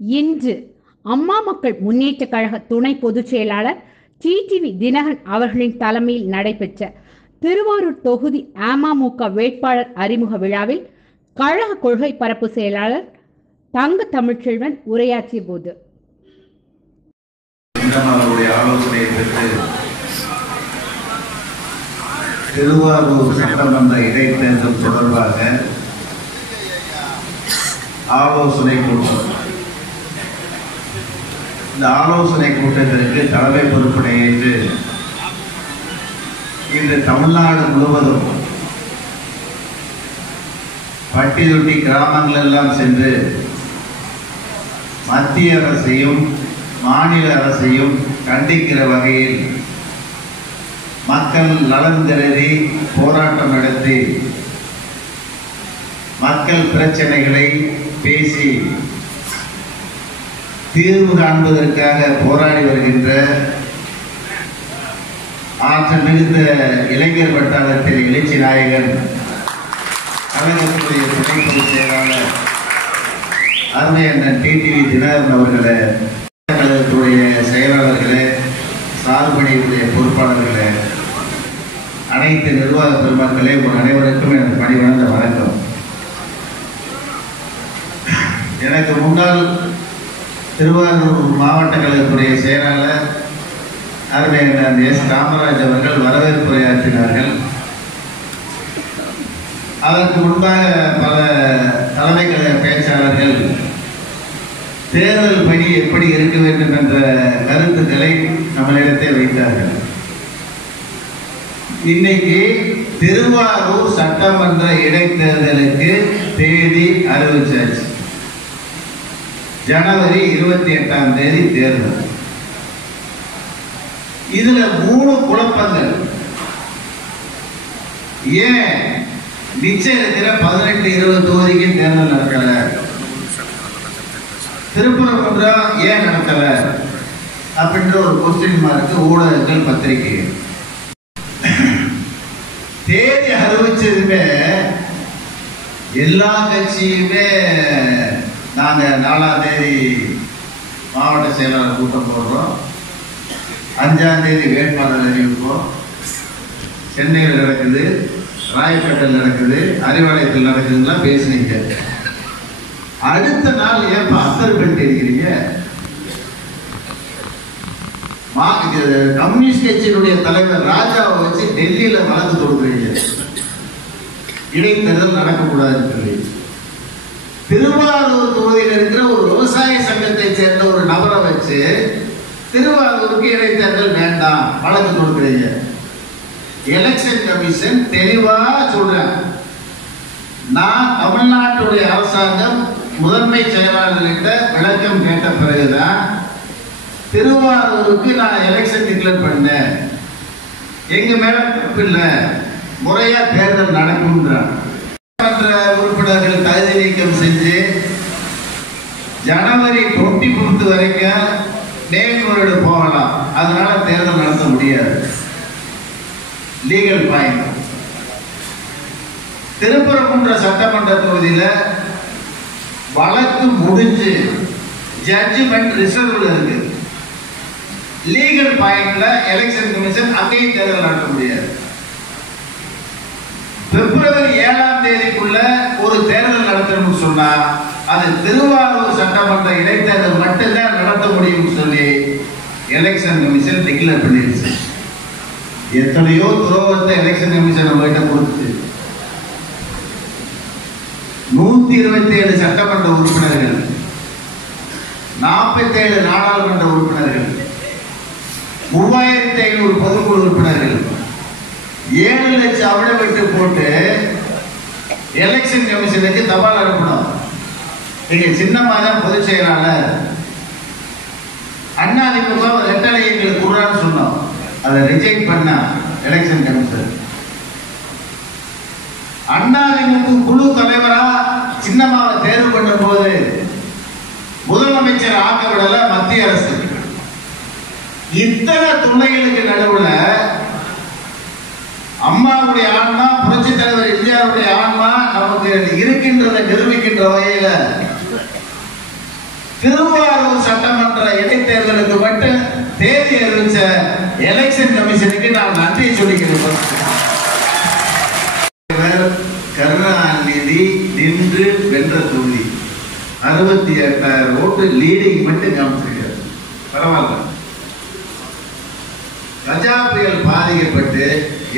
இன்று அம்மா மக்கள் முன்னேற்ற கழக துணை பொதுச் செயலாளர் டிடிவி தினகன் அவர்களின் தலைமையில் நடைபெற்ற திருவாரூர் தொகுதி அமமுக வேட்பாளர் அறிமுக விழாவில் கழக கொள்கை பரப்பு செயலாளர் தங்க தமிழ்ச்செல்வன் உரையாற்றிய போது திருவாரூர் சட்டமன்ற இடைத்தேர்தல் தொடர்பாக ஆலோசனை கூட்டம் இந்த ஆலோசனை கூட்டத்திற்கு தலைமை பொறுப்பினை ஏற்று இன்று தமிழ்நாடு முழுவதும் பட்டியொட்டி கிராமங்கள் எல்லாம் சென்று மத்திய அரசையும் மாநில அரசையும் கண்டிக்கிற வகையில் மக்கள் நலன் கருதி போராட்டம் நடத்தி மக்கள் பிரச்சனைகளை பேசி தீர்வு காண்பதற்காக போராடி வருகின்ற ஆற்றல் மிகுந்த இளைஞர் வட்டாரத்தில் எழுச்சி நாயகன் கழகத்துடைய துணை பொதுச் செயலாளர் அருமை அண்ணன் டிடிவி தினகரன் அவர்களே கழகத்துடைய செயலாளர்களே சார்பணியுடைய பொறுப்பாளர்களே அனைத்து நிர்வாக பெருமக்களே உங்கள் அனைவருக்கும் எனது பணிவணந்த வணக்கம். எனக்கு முன்னால் திருவாரூர் மாவட்ட கழகத்துடைய செயலாளர் அருமை அண்ணன் எஸ். காமராஜ் அவர்கள் வரவேற்புரையாற்றினார்கள் அதற்கு முன்பாக பல தலைமை கழக பேச்சாளர்கள் தேர்தல் பணி எப்படி இருக்க வேண்டும் என்ற கருத்துக்களை நம்மளிடத்தை வைத்தார்கள். இன்னைக்கு திருவாரூர் சட்டமன்ற இடைத்தேர்தலுக்கு தேதி அறிவிச்சாச்சு. ஜனவரி இருபத்தி எட்டாம் தேதி தேர்தல். இதுல மூணு குழப்பங்கள். ஏன் மிச்சம் இருக்கிற பதினெட்டு இருபது தொகுதிக்கு தேர்தல் நடக்கல? திருப்பரங்குன்றம் ஏன் நடக்கல? அப்படின்ற ஒரு கொஸ்டின் மார்க்கு ஊடகங்கள் பத்திரிகை தேதி அறிவிச்சதுமே எல்லா கட்சியுமே நாங்கள் நாலாம் தேதி மாவட்ட செயலாளர் கூட்டம் போடுறோம். அஞ்சாம் தேதி வேட்பாளர் அறிவிப்போம். சென்னையில் நடக்குது ராயப்பேட்டையில் நடக்குது அறிவாலயத்தில் நடக்குதுன்னா பேசுனீங்க. அடுத்த நாள் ஏன் அசர் பெல்ட் இருக்கிறீங்க? கம்யூனிஸ்ட் கட்சியினுடைய தலைவர் ராஜாவை வச்சு டெல்லியில வழக்கு தொடுக்கிறீங்க இடைத்தேர்தல் நடக்கக்கூடாதுன்னு சொல்லி திருவாரூர் தொகுதியில் இருக்கிற ஒரு விவசாய சங்கத்தை சேர்ந்த ஒரு நபரை வச்சு திருவாரூருக்கு இடைத்தேர்தல் வேண்டாம் வழக்கு கொடுக்குறீங்க. எலெக்ஷன் கமிஷன் தெளிவா சொல்றேன் நான் தமிழ்நாட்டுடைய அரசாங்கம் முதன்மை செயலாளர்கிட்ட விளக்கம் கேட்ட பிறகுதான் திருவாரூருக்கு நான் எலெக்ஷன் டிக்ளேர் பண்ணேன். எங்க மேல தப்பு இல்லை. முறையா தேர்தல் நடக்கும்ன்ற மன்ற உறுப்பினர்கள் தகுதி நீக்கம் செஞ்சு ஜனவரி டுவெண்ட்டி ஃபிஃப்த் வரைக்கும் நேர்முறையீடு போகலாம். அதனால தேர்தல் நடத்த முடியாது. லீகல் பாயிண்ட் திருப்பரங்குன்ற சட்டமன்ற தொகுதியில் வழக்கு முடிஞ்சு ஜட்ஜ்மெண்ட் ரிசர்வ்ல இருக்கு. லீகல் பாயிண்ட்ல எலெக்ஷன் கமிஷன் அங்கேயும் தேர்தல் நடத்த முடியாது. பிப்ரவரி ஏழாம் தேதிக்குள்ள ஒரு தேர்தல் நடத்தணும்னு சொன்னா அது திருவாரூர் சட்டமன்ற இடைத்தேர்தல் மட்டும்தான் நடத்த முடியும்னு சொல்லி எலெக்ஷன் கமிஷன் டிக்ளேர் பண்ணிருச்சு. எத்தனையோ துரோகத்தை எலெக்ஷன் கமிஷன் நம்மகிட்ட கொடுத்து நூத்தி இருபத்தி ஏழு சட்டமன்ற உறுப்பினர்கள் நாற்பத்தி ஏழு நாடாளுமன்ற உறுப்பினர்கள் மூவாயிரத்தி ஐநூறு பொதுக்குழு உறுப்பினர்கள் ஏழு லட்சம் அவிடவிட்டு போட்டு எலெக்ஷன் கமிஷனுக்கு தபால் அனுப்பணும். நீங்க சின்னம்மா தான் பொதுச் செயலாளர். அண்ணா ஒரு லெட்டரை எங்களுக்கு கூறான்னு சொன்னோம். அதை ரிஜெக்ட் பண்ண எலெக்ஷன் கமிஷன். அண்ணா திமுக குழு தலைவரா சின்னம்மாவை தேர்வு பண்ணும் போது முதலமைச்சர் ஆக்க விடல மத்திய அரசு. இத்தனை தொல்லைகளுக்கு நடுவுல அம்மாவுடைய ஆன்மா புரட்சி தலைவர் எம்ஜிஆருடைய ஆன்மா நமக்கு இருக்கின்றதை நிரூபிக்கின்ற வகையில திருவாரூர் சட்டமன்ற இடைத்தேர்தலுக்கு மட்டும் தேதி அறிவிச்ச எலெக்ஷன் கமிஷனுக்கு நான் நன்றி சொல்லிக்கிறேன். கருணாநிதி நின்று வென்ற தொகுதி. அறுபத்தி எட்டாயிரம் ஓட்டு லீடிங் மட்டும் காமிச்சிருக்காரு. பரவாயில்ல. கஜா புயல் பாதிக்கப்பட்டு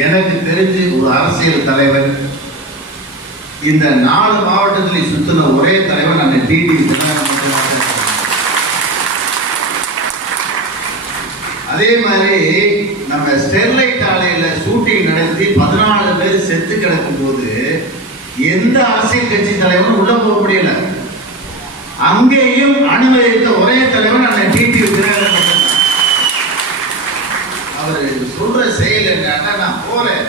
எனக்கு தெரிஞ்சு ஒரு அரசியல் தலைவர் இந்த நாலு மாவட்டத்திலே சுத்தின ஒரே தலைவர் அந்த டிடி அதே மாதிரி நம்ம ஸ்டெர்லைட் ஆலையில ஷூட்டிங் நடத்தி பதினாலு பேர் செத்து கிடக்கும் போது எந்த அரசியல் கட்சி தலைவரும் உள்ள போக முடியல. அங்கேயும் அனுமதித்த ஒரே தலைவர் அந்த டிடி தினகரன் அவர் சொல்ற செயல் என்னன்னா நான் போறேன்.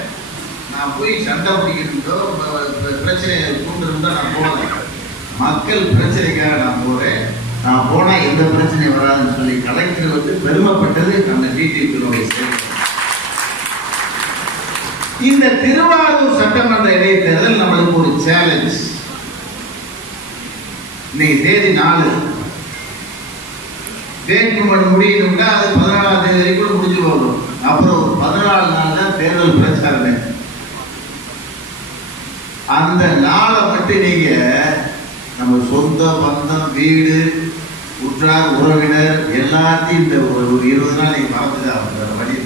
நான் போய் சண்டை பிடிக்கிறதோ ப- ப- பிரச்சனையை கொண்டு இருந்தா நான் போறேன் மக்கள் பிரச்சனைக்காக நான் போறேன். நான் போனா எந்த பிரச்சனையும் வராதுன்னு சொல்லி கலெக்டர் வந்து பெருமைப்பட்டது அந்த டிடிபியினுடைய செயல். இந்த திருவாரூர் சட்டமன்ற இடைத்தேர்தல் நம்மளுக்கு ஒரு சேலஞ்ச் இன்னைக்கு தேதி நாலு. வேட்புமனு முடியணும்னா அது பதினாலாம் தேதி வரைக்கும் முடிஞ்சு போகணும் அப்புறம் ஒரு பதினாலு நாள் தான் தேர்தல் பிரச்சாரம் அந்த நாளை மட்டும் நீங்க நம்ம சொந்த பந்தம் வீடு உற்றார் உறவினர் எல்லாத்தையும் இந்த ஒரு இருபது நாள் நீங்க மறந்துதான் வழி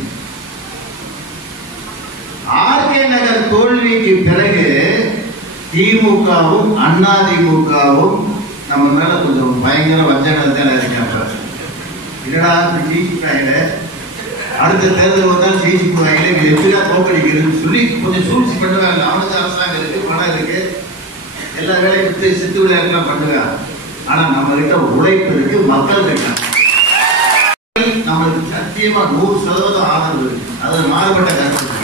ஆர்கே நகர் தோல்விக்கு பிறகு திமுகவும் அண்ணா திமுகவும் நம்ம மேல கொஞ்சம் பயங்கர வஞ்சகத்தை நினைச்சாங்க என்னடா இப்படி அடுத்த தேர்தல் வந்தால் ஜெயிச்சு போனாங்க இது எப்படியா தோக்கடிக்கிறதுன்னு சொல்லி கொஞ்சம் சூழ்ச்சி பண்ணுவாங்க. அவனுக்கு அரசாங்கம் இருக்கு பணம் இருக்கு. எல்லா வேலையும் விட்டு சித்து விளையாட்டுலாம் பண்ணுவாங்க ஆனா நம்ம கிட்ட உழைப்பு இருக்கு மக்கள் இருக்காங்க. நம்மளுக்கு சத்தியமா நூறு சதவீதம் ஆதரவு இருக்கு. அது மாறுபட்ட கருத்து.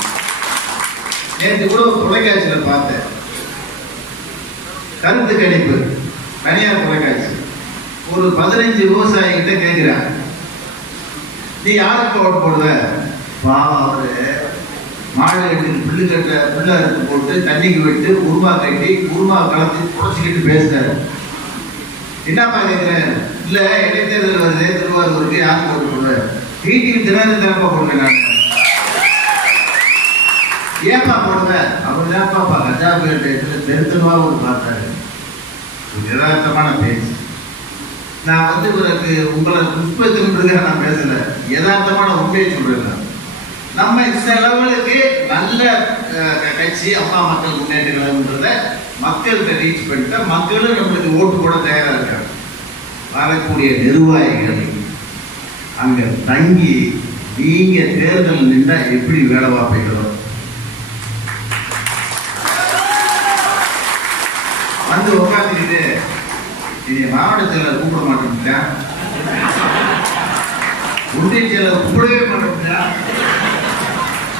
நேற்று கூட ஒரு தொலைக்காட்சியில் பார்த்தேன். கருத்து கணிப்பு தனியார் தொலைக்காட்சி. ஒரு பதினஞ்சு விவசாயிகிட்ட கேட்கிறாங்க. நீ யாருக்கு ஓட்டு போடுவ? பாவம் அவரு. மாடு கட்டி புல்லு கட்ட புல்ல அறுத்து போட்டு தண்ணிக்கு விட்டு குருமா கட்டி குருமா கலந்து புடச்சிக்கிட்டு பேசுறாரு. என்னப்பா கேட்குறேன் இல்லை இடைத்தேர்தல் வருது திருவாரூருக்கு யாருக்கு ஓட்டு போடுவேன் டிடிவி தினகரன் தானப்பா போடுவேன் நான்? ஏப்பா போடுவேன் அவர் தான்ப்பா கஜா புயல் டயத்தில் தெருத்தமா ஒரு பார்த்தாரு ஒரு யதார்த்தமான பேச்சு. நான் வந்து இவருக்கு உங்களை புஷ்பத்தின்றதுக்காக நான் பேசல. யதார்த்தமான உண்மையை சொல்றேன் நம்ம செலவுகளுக்கு நல்ல கட்சி அப்பா மக்கள் முன்னேற்ற கழகம்ன்றத மக்கள்கிட்ட ரீச் பண்ணிட்டு மக்களும் நம்மளுக்கு ஓட்டு போட தயாரா இருக்காங்க. வரக்கூடிய நிர்வாகிகள் அங்க தங்கி நீங்க தேர்தல் நின்றா எப்படி வேலை பார்ப்பீங்களோ வந்து உட்காந்துக்கிட்டு இனி மாவட்ட செயலர் கூப்பிட மாட்டேங்கிட்டா ஒன்றிய செயலர் கூப்பிடவே மாட்டேங்கிட்டா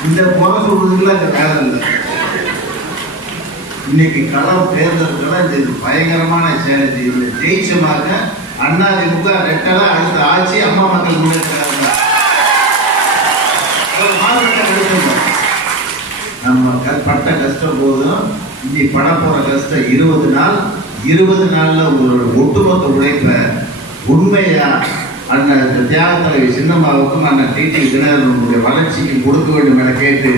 இந்த குறை சொல்றதுக்குலாம் இந்த வேலை இல்லை. இன்னைக்கு களம் தேர்தலுக்கெல்லாம் இது பயங்கரமான சேலஞ்சு ஜெயிச்ச ஜெயிச்சமாக அதிமுக ரெட்டலா அடுத்த ஆட்சி அம்மா மக்கள் முன்னேற்ற நம்ம பட்ட கஷ்டம் போதும். இன்னைக்கு பட போற கஷ்டம் இருபது நாள். இருபது நாளில் உங்களோட ஒட்டுமொத்த உழைப்ப உண்மையா அண்ணன் தியாக சின்னம்மாவுக்கும் அண்ணன் டிடி தினகரனுடைய வளர்ச்சிக்கும் கொடுக்க வேண்டும் என கேட்டு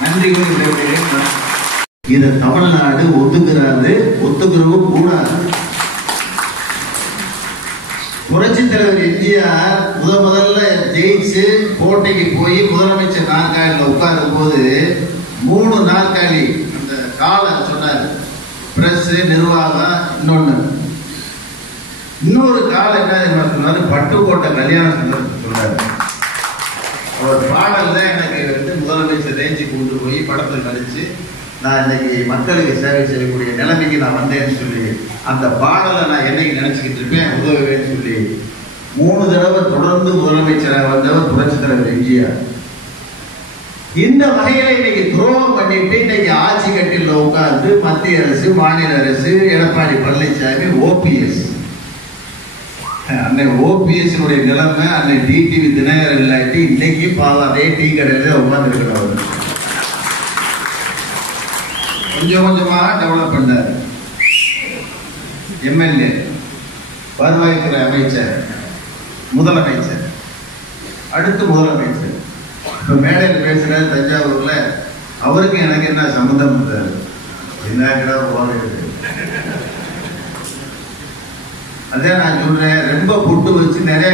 நன்றி கூறி இதை தமிழ்நாடு ஒத்துக்கிறாரு ஒத்துக்கிறவும் கூடாது. புரட்சி தலைவர் எம்ஜிஆர் முத முதல்ல ஜெயிச்சு கோட்டைக்கு போய் முதலமைச்சர் நாற்காலியில் உட்காரும் போது மூணு நாற்காலி அந்த காலை சொன்னார். பிரஸ் நிர்வாகம் இன்னொன்று இன்னொரு காலம் என்ன தெரியுமா சொன்னாரு? பட்டுக்கோட்டை கல்யாண சுந்தரம் சொன்னாரு. ஒரு பாடல் தான் எனக்கு வந்து முதலமைச்சர் ரேஞ்சுக்கு கொண்டு போய் படத்தை நடிச்சு நான் இன்னைக்கு மக்களுக்கு சேவை செய்யக்கூடிய நிலைமைக்கு நான் வந்தேன்னு சொல்லி அந்த பாடலை நான் என்னைக்கு நினைச்சுக்கிட்டு இருப்பேன் உதவுவேன்னு சொல்லி மூணு தடவை தொடர்ந்து முதலமைச்சராக வந்தவர் புரட்சி தலைவர் எம்ஜிஆர். இந்த வகையில இன்னைக்கு துரோகம் பண்ணிட்டு இன்னைக்கு ஆட்சி கட்டில உட்கார்ந்து மத்திய அரசு மாநில அரசு எடப்பாடி பழனிசாமி ஓபிஎஸ் அன்னை ஓபிஎஸ் நிலைமை அன்னை டிடிவி தினகரன் இல்லாட்டி இன்னைக்கு பாவம் அதே டீ கடையில உட்கார்ந்துருக்கிறவர் கொஞ்சம் கொஞ்சமா டெவலப் பண்ணார். எம்எல்ஏ வருவாய்த்துறை அமைச்சர் முதலமைச்சர் அடுத்து முதலமைச்சர். இப்போ மேடையில் பேசுகிறார் தஞ்சாவூரில் அவருக்கு எனக்கு என்ன சம்மந்தம் இருந்தார் என்னடா போகிறது அதே நான் சொல்கிறேன் ரொம்ப புட்டு வச்சு நிறைய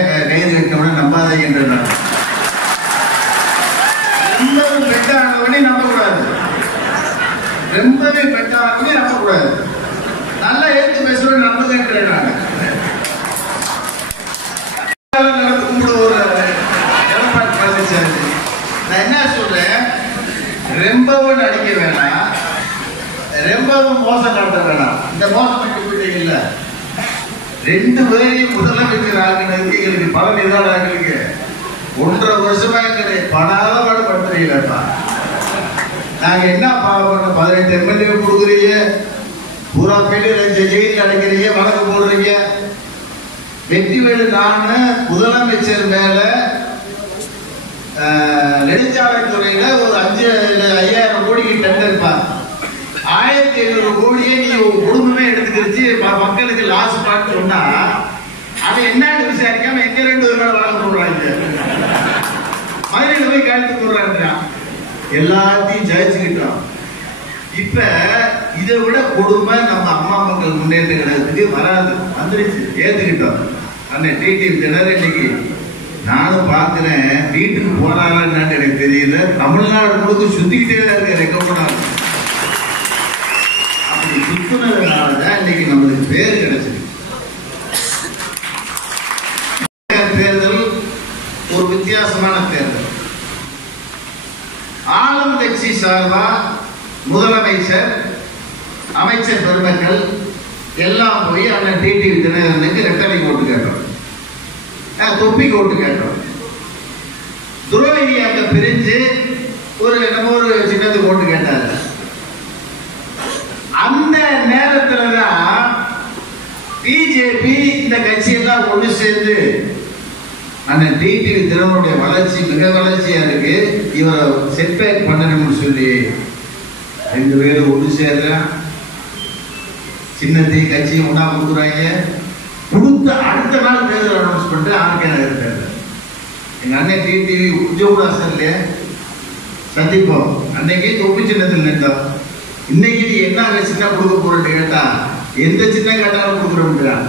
வேணாம் இந்த மோசம் ரெண்டு பேரையும் முதலமைச்சர் ஆகினதுக்கு எங்களுக்கு பல நிதான ஆகிருக்கு ஒன்றரை வருஷமா எங்களை படாத பாடு படுத்துறீங்களா நாங்க என்ன பாவம் பதினெட்டு எம்எல்ஏ கொடுக்குறீங்க? பூரா பேரு ரெண்டு ஜெயிலில் அடைக்கிறீங்க வழக்கு போடுறீங்க. வெற்றிவேலு நானு முதலமைச்சர் மேல அஹ், நெடுஞ்சாலைத்துறையில ஒரு அஞ்சு ஐயாயிரம் குடும்பமே எடுத்துக்கிடுச்சு மக்களுக்கு லாஸ் பாட்டு சொன்னா அதை என்னன்னு விசாரிக்காம எங்க ரெண்டு ஒரு நாள் வழக்கு போடுறாங்க மதுரையில போய் கழுத்து போடுறாங்க எல்லாத்தையும் ஜெயிச்சுக்கிட்டோம். இப்ப இதை விட கொடுமை நம்ம அம்மா மக்கள் முன்னேற்ற கழகத்துக்கு வராது. வந்துருச்சு. ஏத்துக்கிட்டோம். அண்ணன் டிடி திணறு இன்னைக்கு நானும் பார்க்கிறேன். வீட்டுக்கு போறாரான்னு எனக்கு தெரியல. தமிழ்நாடு முழுக்க சுத்திக்கிட்டே தான் இருக்க ரெக்கமெண்ட் அப்படி இன்னைக்கு நம்மளுக்கு பேர் கிடைச்சது. தேர்தல் ஒரு வித்தியாசமான தேர்தல் ஆளும் கட்சி சார்பா முதலமைச்சர் அமைச்சர் பெருமக்கள் எல்லாம் போய் அண்ணன் டிடி தினகரனுக்கு ரெட்டலை ஓட்டு கேட்டோம். தொப்பி தொப்பிக்கு ஓட்டு கேட்டோம். துரோகியாக்க பிரிஞ்சு ஒரு நம்ம ஒரு சின்னத்துக்கு ஓட்டு கேட்டாரு அந்த நேரத்துல தான் பிஜேபி இந்த கட்சியெல்லாம் ஒன்று சேர்ந்து அண்ணன் டிடிவி திறனுடைய வளர்ச்சி மிக வளர்ச்சியா இருக்கு. இவரை செட்பேக் பண்ணணும்னு சொல்லி ரெண்டு பேரும் ஒன்று சேர்றேன் சின்னத்தை கட்சியும் ஒன்றா கொடுக்குறாங்க. கொடுத்த அடுத்த நாள் தேர்தல் அனௌன்ஸ் பண்ணிட்டு ஆர்கே நகர் தேர்தல். எங்க அண்ணன் டிடிவி உத்தியோகராசர்ல சந்திப்போம். அன்னைக்கு தொப்பி சின்னத்தில் நின்றோம் இன்னைக்கு நீ என்ன சின்ன கொடுக்க போறேன்னு கேட்டா எந்த சின்ன கேட்டாலும் கொடுக்குறோம்ன்றான்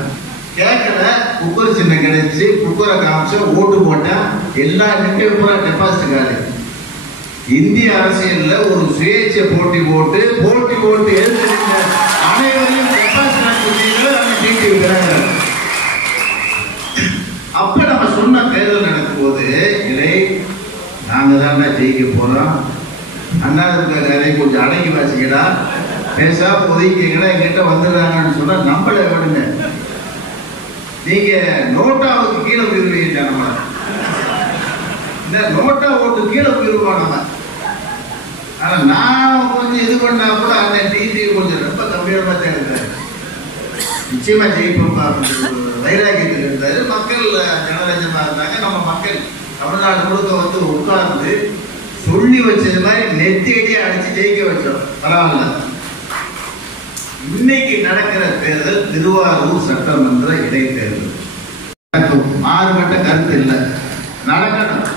கேட்கல குக்கர் சின்னம் கிடைச்சி குக்கரை காமிச்சு ஓட்டு போட்டேன் எல்லா நின்று பூரா டெபாசிட் காலி. இந்திய அரசியல்ல ஒரு சுயேட்சை போட்டி போட்டு போட்டி போட்டு எழுந்து அனைவரையும் டெபாசிட் ஆக்கிட்டீங்க அப்ப நம்ம சொன்ன தேர்தல் நடக்கும்போது இல்லை நாங்க தான் ஜெயிக்க போறோம். அண்ணா கதை கொஞ்சம் அடங்கி வாசிக்கடா பேசாம ஒதுக்கிங்களா எங்கிட்ட வந்துடுறாங்கன்னு சொன்னா நம்மள விடுங்க. நீங்க நோட்டாவுக்கு கீழே போயிருவீங்க நம்ம இந்த நோட்டா ஓட்டு கீழே போயிருவோம் நம்ம. ஆனா நான் கொஞ்சம் இது பண்ணா கூட அந்த டிடி கொஞ்சம் ரொம்ப கம்மியாக தான் இருந்தாரு நிச்சயமா ஜெயிப்போம் அப்படின்னு வைராக்கியத்தில் இருந்தாரு. மக்கள் ஜனரஞ்சமா இருந்தாங்க. நம்ம மக்கள் தமிழ்நாடு முழுக்க வந்து உட்கார்ந்து சொல்லி வச்சது மாதிரி நெத்தியடியே அடிச்சு ஜெயிக்க வச்சோம். பரவாயில்ல. இன்னைக்கு நடக்கிற தேர்தல் திருவாரூர் சட்டமன்ற இடைத்தேர்தல். மாறுபட்ட கருத்து இல்லை. நடக்கணும்.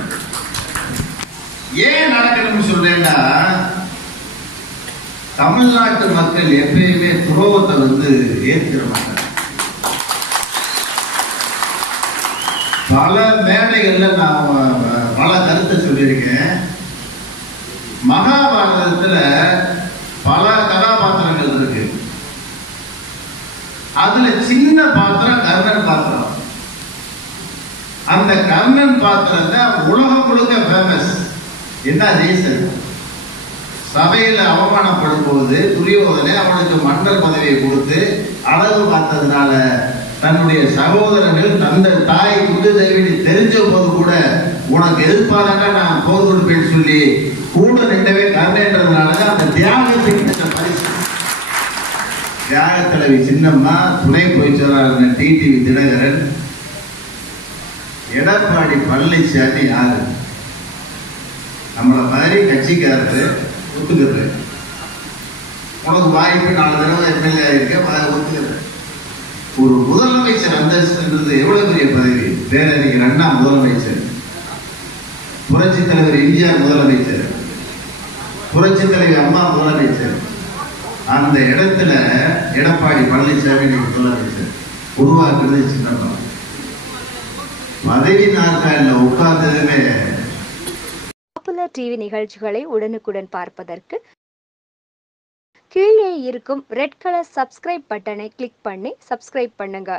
ஏன் நடக்கணும்னு சொல்றேன்னா தமிழ்நாட்டு மக்கள் எப்பயுமே துரோகத்தை வந்து ஏற்கிற மாட்டாங்க. பல மேடைகள்ல நான் பல கருத்தை சொல்லியிருக்கேன். மகாபாரதத்துல பல கதாபாத்திரங்கள் இருக்கு அதுல சின்ன பாத்திரம் கர்ணன் பாத்திரம். அந்த கர்ணன் பாத்திரத்தை உலகம் முழுக்க ஃபேமஸ் என்ன ரீசன் சபையில அவமானப்படும் போது துரியோதனை அவனுக்கு மண்டல் பதவியை கொடுத்து அழகு பார்த்ததுனால தன்னுடைய சகோதரர்கள் தந்த தாய் குண்டு தேவினி தெரிஞ்ச போது கூட உனக்கு எதிர்ப்பாராக நான் போர் கொடுப்பேன்னு சொல்லி கூட நின்றவே கருணைன்றதுனால தான் அந்த தியாகத்துக்கு பரிசு. தியாக தலைவி சின்னம்மா துணை பொய்ச்சராளர் டிடிவி தினகரன் எடப்பாடி பழனிசாமி யாரு? நம்மளை மாதிரி கட்சிக்காரரு ஒத்துக்கிறது. உனக்கு வாய்ப்பு நாலு தடவை எம்எல்ஏ இருக்க ஒத்துக்கிறது. ஒரு முதலமைச்சர் அந்தஸ்துன்றது எவ்வளவு பெரிய பதவி? பேரறிஞர் அண்ணா முதலமைச்சர். புரட்சி தலைவர் எம்ஜிஆர் முதலமைச்சர். புரட்சி தலைவர் அம்மா முதலமைச்சர். அந்த இடத்துல எடப்பாடி பழனிசாமி உருவாக்குறது சின்னப்பா பதவி நாற்காலில் உட்கார்ந்ததுமே பாப்புலர் டிவி நிகழ்ச்சிகளை உடனுக்குடன் பார்ப்பதற்கு கீழே இருக்கும் ரெட் கலர் சப்ஸ்கிரைப் பட்டனை கிளிக் பண்ணி சப்ஸ்கிரைப் பண்ணுங்க.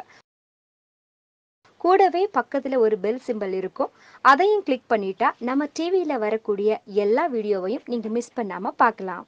கூடவே பக்கத்தில் ஒரு பெல் சிம்பல் இருக்கும். அதையும் கிளிக் பண்ணிட்டா நம்ம டிவியில் வரக்கூடிய எல்லா வீடியோவையும் நீங்கள் மிஸ் பண்ணாமல் பார்க்கலாம்.